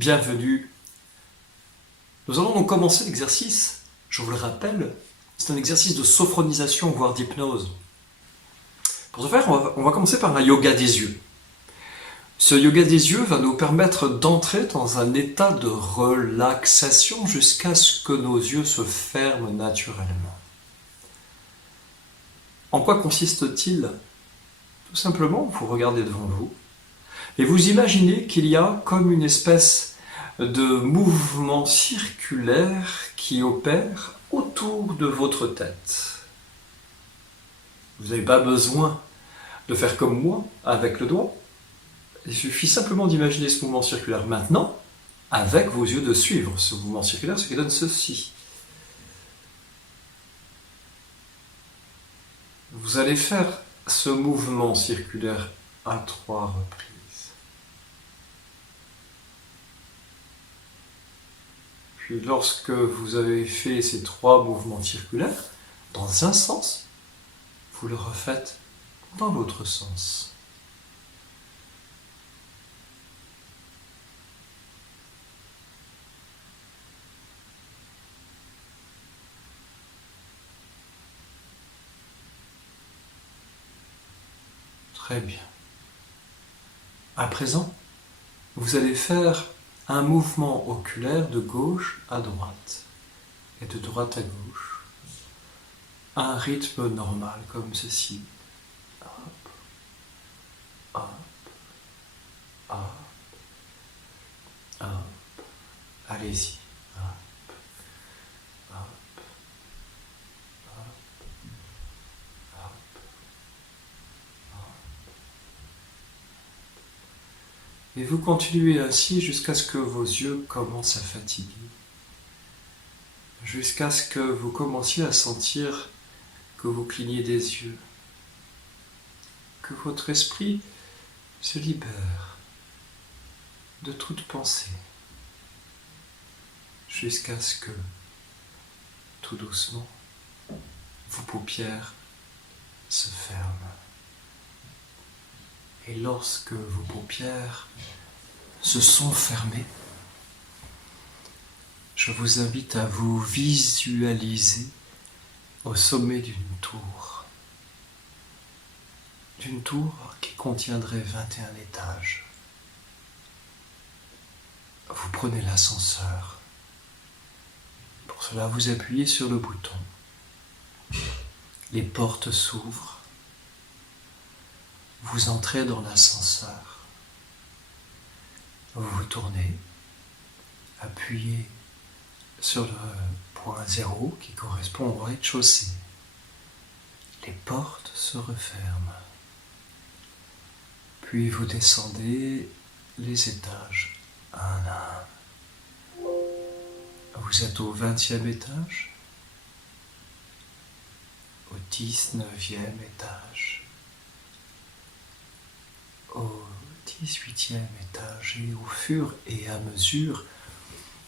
Bienvenue. Nous allons donc commencer l'exercice, je vous le rappelle, c'est un exercice de sophronisation, voire d'hypnose. Pour ce faire, on va commencer par un yoga des yeux. Ce yoga des yeux va nous permettre d'entrer dans un état de relaxation jusqu'à ce que nos yeux se ferment naturellement. En quoi consiste-t-il ? Tout simplement, vous regardez devant vous et vous imaginez qu'il y a comme une espèce de mouvement circulaire qui opère autour de votre tête. Vous n'avez pas besoin de faire comme moi avec le doigt. Il suffit simplement d'imaginer ce mouvement circulaire maintenant, avec vos yeux, de suivre ce mouvement circulaire, ce qui donne ceci. Vous allez faire ce mouvement circulaire à 3 reprises. Puis lorsque vous avez fait ces 3 mouvements circulaires, dans un sens, vous le refaites dans l'autre sens. Très bien. À présent, vous allez faire un mouvement oculaire de gauche à droite et de droite à gauche. Un rythme normal comme ceci. Hop, hop, hop, hop. Allez-y. Hop, hop, hop, hop. Et vous continuez ainsi jusqu'à ce que vos yeux commencent à fatiguer, jusqu'à ce que vous commenciez à sentir que vous clignez des yeux, que votre esprit se libère de toute pensée, jusqu'à ce que, tout doucement, vos paupières se ferment. Et lorsque vos paupières se sont fermées, je vous invite à vous visualiser au sommet d'une tour qui contiendrait 21 étages. Vous prenez l'ascenseur. Pour cela, vous appuyez sur le bouton. Les portes s'ouvrent. Vous entrez dans l'ascenseur. Vous vous tournez, appuyez sur le point 0 qui correspond au rez-de-chaussée. Les portes se referment. Puis vous descendez les étages un à un. Vous êtes au 20e étage, au 19e étage, au 18e étage, et au fur et à mesure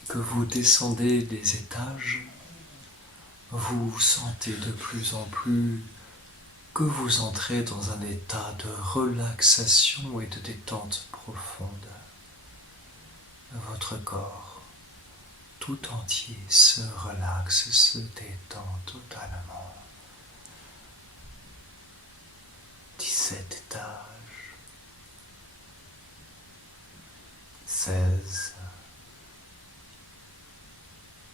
que vous descendez les étages, vous sentez de plus en plus que vous entrez dans un état de relaxation et de détente profonde. Votre corps tout entier se relaxe, se détend totalement. 17 étages, 16,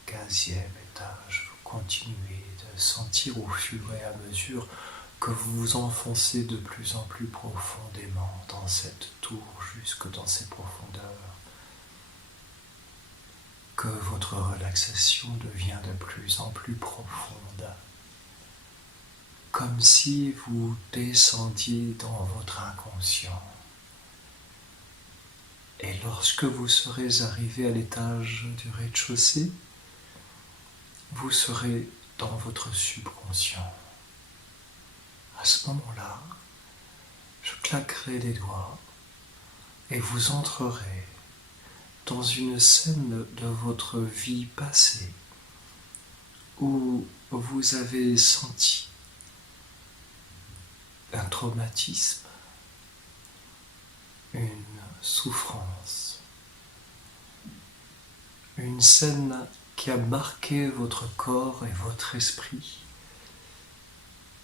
15e étage, vous continuez de sentir au fur et à mesure que vous vous enfoncez de plus en plus profondément dans cette tour, jusque dans ses profondeurs, que votre relaxation devient de plus en plus profonde, comme si vous descendiez dans votre inconscient. Et lorsque vous serez arrivé à l'étage du rez-de-chaussée, vous serez dans votre subconscient. À ce moment-là, je claquerai des doigts et vous entrerez dans une scène de votre vie passée où vous avez senti un traumatisme, une souffrance, une scène qui a marqué votre corps et votre esprit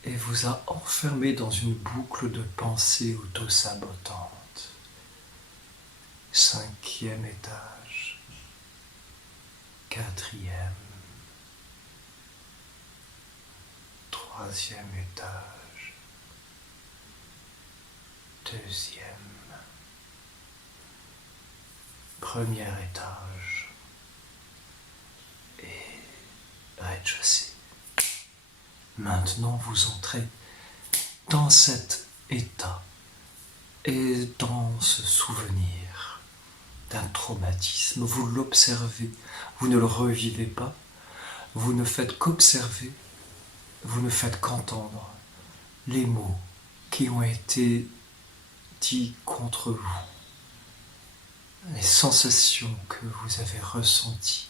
et vous a enfermé dans une boucle de pensée auto-sabotante. 5e étage, 4e, 3e étage, 2e, 1er étage et rez-de-chaussée. Maintenant, vous entrez dans cet état et dans ce souvenir d'un traumatisme. Vous l'observez, vous ne le revivez pas, vous ne faites qu'observer, vous ne faites qu'entendre les mots qui ont été dits contre vous, les sensations que vous avez ressenties,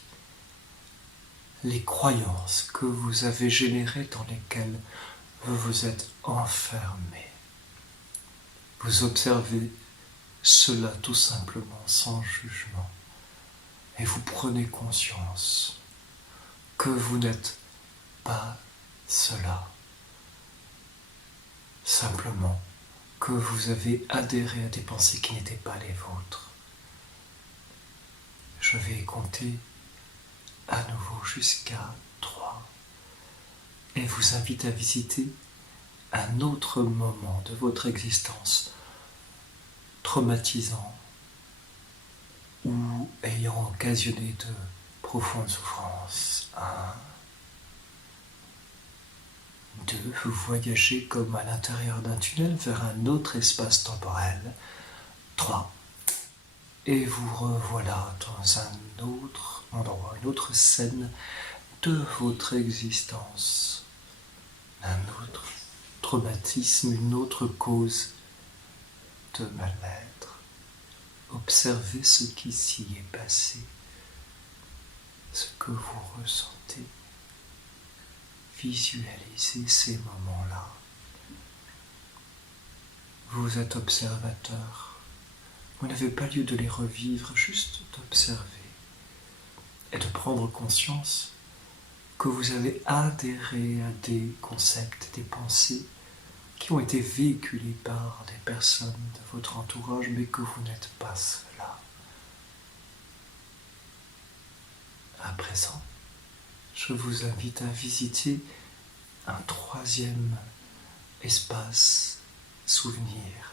les croyances que vous avez générées dans lesquelles vous vous êtes enfermé. Vous observez cela tout simplement sans jugement et vous prenez conscience que vous n'êtes pas cela, simplement que vous avez adhéré à des pensées qui n'étaient pas les vôtres. Je vais compter à nouveau jusqu'à 3 et vous invite à visiter un autre moment de votre existence traumatisant ou ayant occasionné de profondes souffrances. 1, 2, vous voyagez comme à l'intérieur d'un tunnel vers un autre espace temporel. 3, et vous revoilà dans un autre endroit, une autre scène de votre existence. Un autre traumatisme, une autre cause de mal-être. Observez ce qui s'y est passé, ce que vous ressentez. Visualisez ces moments-là. Vous êtes observateur. Vous n'avez pas lieu de les revivre, juste d'observer et de prendre conscience que vous avez adhéré à des concepts, des pensées qui ont été véhiculés par des personnes de votre entourage, mais que vous n'êtes pas cela. À présent, je vous invite à visiter un 3e espace souvenir,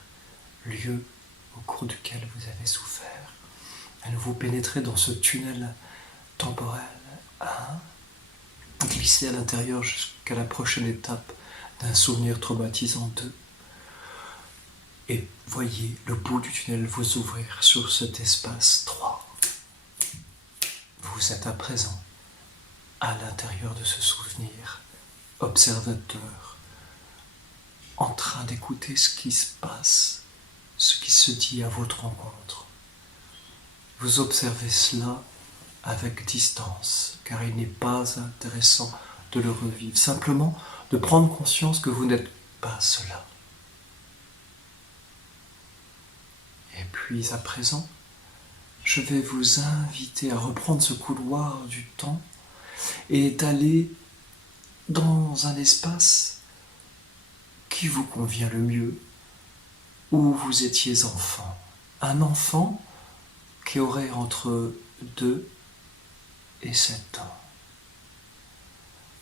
lieu au cours duquel vous avez souffert. Et vous pénétrez dans ce tunnel temporel à glisser à l'intérieur jusqu'à la prochaine étape d'un souvenir traumatisant 2. Et voyez le bout du tunnel vous ouvrir sur cet espace 3. Vous êtes à présent à l'intérieur de ce souvenir, observateur, en train d'écouter ce qui se passe, ce qui se dit à votre rencontre. Vous observez cela avec distance, car il n'est pas intéressant de le revivre, simplement de prendre conscience que vous n'êtes pas cela. Et puis à présent, je vais vous inviter à reprendre ce couloir du temps et d'aller dans un espace qui vous convient le mieux, où vous étiez enfant. Un enfant qui aurait entre 2 et 7 ans.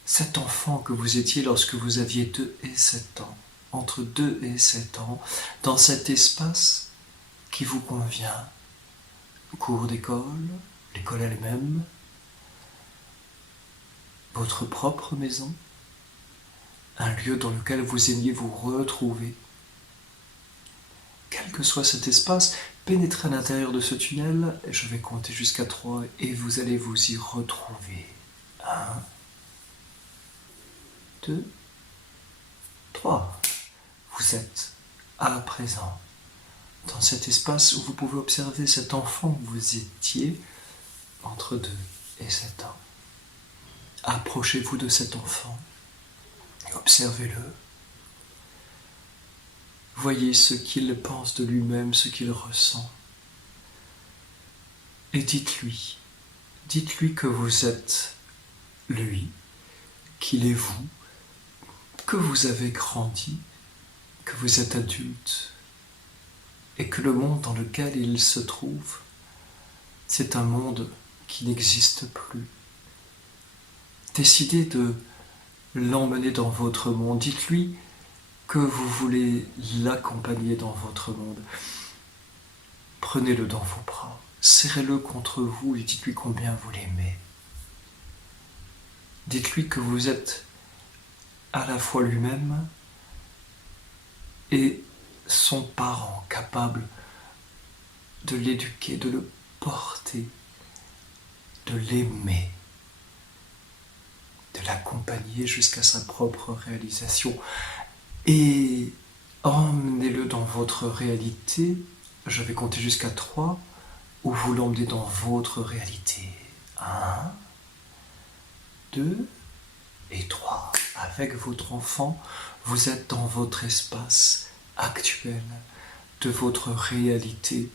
Cet enfant que vous étiez lorsque vous aviez 2 et 7 ans, entre 2 et 7 ans, dans cet espace qui vous convient. Cours d'école, l'école elle-même, votre propre maison, un lieu dans lequel vous aimiez vous retrouver. Quel que soit cet espace, pénétrez à l'intérieur de ce tunnel, et je vais compter jusqu'à 3 et vous allez vous y retrouver. 1, 2, 3. Vous êtes à présent dans cet espace où vous pouvez observer cet enfant où vous étiez entre 2 et 7 ans. Approchez-vous de cet enfant et observez-le. Voyez ce qu'il pense de lui-même, ce qu'il ressent. Et dites-lui Dites-lui que vous êtes lui, qu'il est vous, que vous avez grandi, que vous êtes adulte, et que le monde dans lequel il se trouve, c'est un monde qui n'existe plus. Décidez de l'emmener dans votre monde. Dites-lui que vous voulez l'accompagner dans votre monde. Prenez-le dans vos bras, serrez-le contre vous et dites-lui combien vous l'aimez. Dites-lui que vous êtes à la fois lui-même et son parent capable de l'éduquer, de le porter, de l'aimer, de l'accompagner jusqu'à sa propre réalisation. Et emmenez-le dans votre réalité. Je vais compter jusqu'à 3, où vous l'emmenez dans votre réalité. 1, 2 et 3. Avec votre enfant, vous êtes dans votre espace actuel de votre réalité,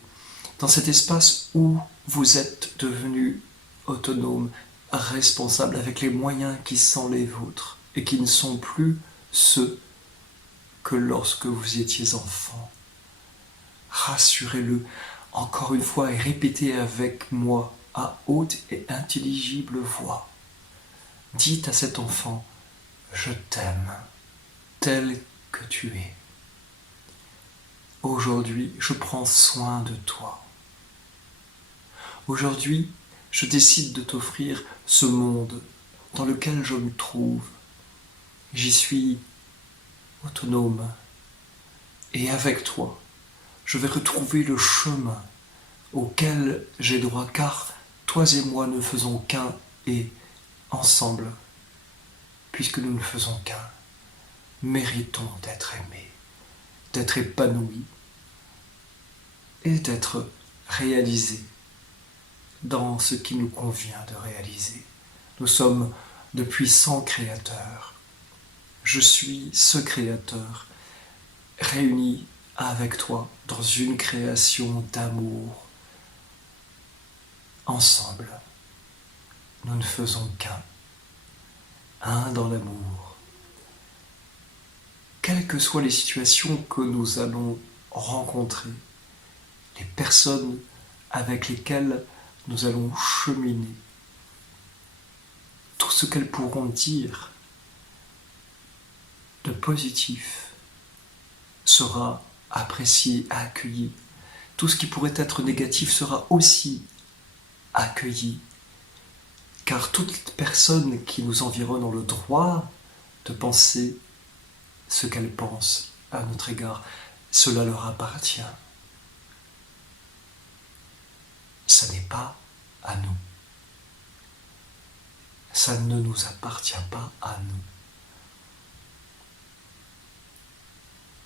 dans cet espace où vous êtes devenu autonome, responsable, avec les moyens qui sont les vôtres et qui ne sont plus ceux que lorsque vous étiez enfant. Rassurez-le encore une fois et répétez avec moi à haute et intelligible voix. Dites à cet enfant, je t'aime tel que tu es. Aujourd'hui, je prends soin de toi. Aujourd'hui, je décide de t'offrir ce monde dans lequel je me trouve. J'y suis autonome. Et avec toi, je vais retrouver le chemin auquel j'ai droit, car toi et moi ne faisons qu'un et ensemble, puisque nous ne faisons qu'un, méritons d'être aimés, d'être épanouis et d'être réalisés dans ce qui nous convient de réaliser. Nous sommes de puissants créateurs. Je suis ce créateur réuni avec toi dans une création d'amour. Ensemble, nous ne faisons qu'un, un dans l'amour. Quelles que soient les situations que nous allons rencontrer, les personnes avec lesquelles nous allons cheminer, tout ce qu'elles pourront dire de positif sera apprécié, accueilli. Tout ce qui pourrait être négatif sera aussi accueilli. Car toute personne qui nous environne ont le droit de penser ce qu'elles pensent à notre égard. Cela leur appartient. Ça n'est pas à nous. Ça ne nous appartient pas à nous.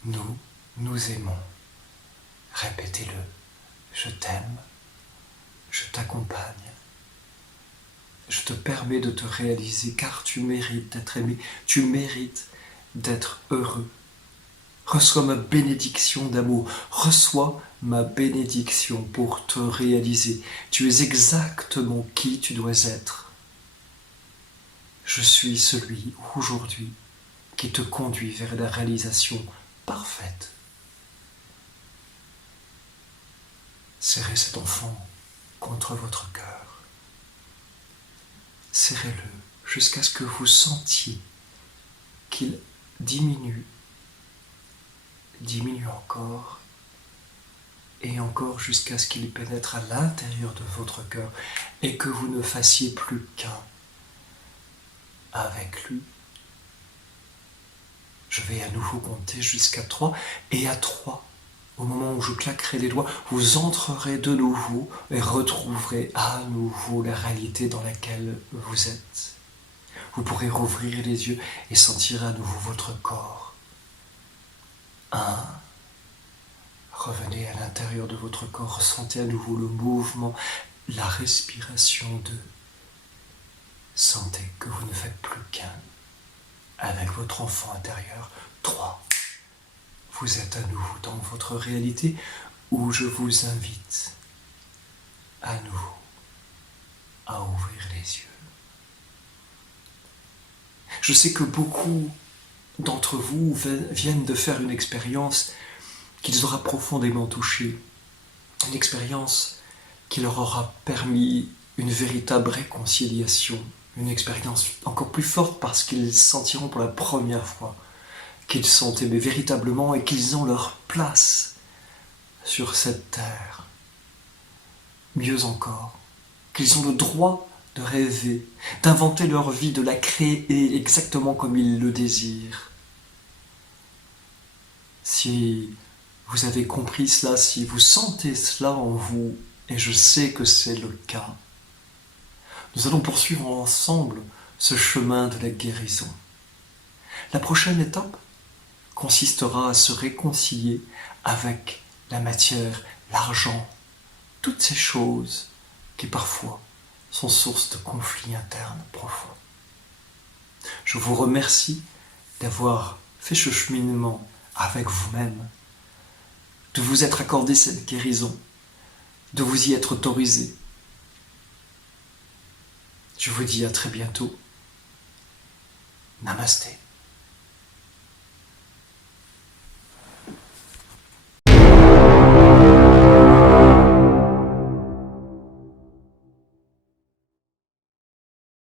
Nous, nous aimons. Répétez-le. Je t'aime. Je t'accompagne. Je te permets de te réaliser car tu mérites d'être aimé. Tu mérites d'être heureux. Reçois ma bénédiction d'amour. Reçois ma bénédiction pour te réaliser. Tu es exactement qui tu dois être. Je suis celui aujourd'hui qui te conduit vers la réalisation parfaite. Serrez cet enfant contre votre cœur. Serrez-le jusqu'à ce que vous sentiez qu'il diminue encore, et encore jusqu'à ce qu'il pénètre à l'intérieur de votre cœur et que vous ne fassiez plus qu'un avec lui. Je vais à nouveau compter jusqu'à 3, et à 3, au moment où je claquerai les doigts, vous entrerez de nouveau et retrouverez à nouveau la réalité dans laquelle vous êtes. Vous pourrez rouvrir les yeux et sentir à nouveau votre corps. 1. Revenez à l'intérieur de votre corps, ressentez à nouveau le mouvement, la respiration. 2. Sentez que vous ne faites plus qu'un avec votre enfant intérieur. 3. Vous êtes à nouveau dans votre réalité où je vous invite à nouveau à ouvrir les yeux. Je sais que beaucoup d'entre vous viennent de faire une expérience qui les aura profondément touchés, une expérience qui leur aura permis une véritable réconciliation, une expérience encore plus forte parce qu'ils sentiront pour la première fois qu'ils sont aimés véritablement et qu'ils ont leur place sur cette terre. Mieux encore, qu'ils ont le droit de rêver, d'inventer leur vie, de la créer exactement comme ils le désirent. Si vous avez compris cela, si vous sentez cela en vous, et je sais que c'est le cas, nous allons poursuivre ensemble ce chemin de la guérison. La prochaine étape consistera à se réconcilier avec la matière, l'argent, toutes ces choses qui parfois sont source de conflits internes profonds. Je vous remercie d'avoir fait ce cheminement avec vous-même, de vous être accordé cette guérison, de vous y être autorisé. Je vous dis à très bientôt. Namasté.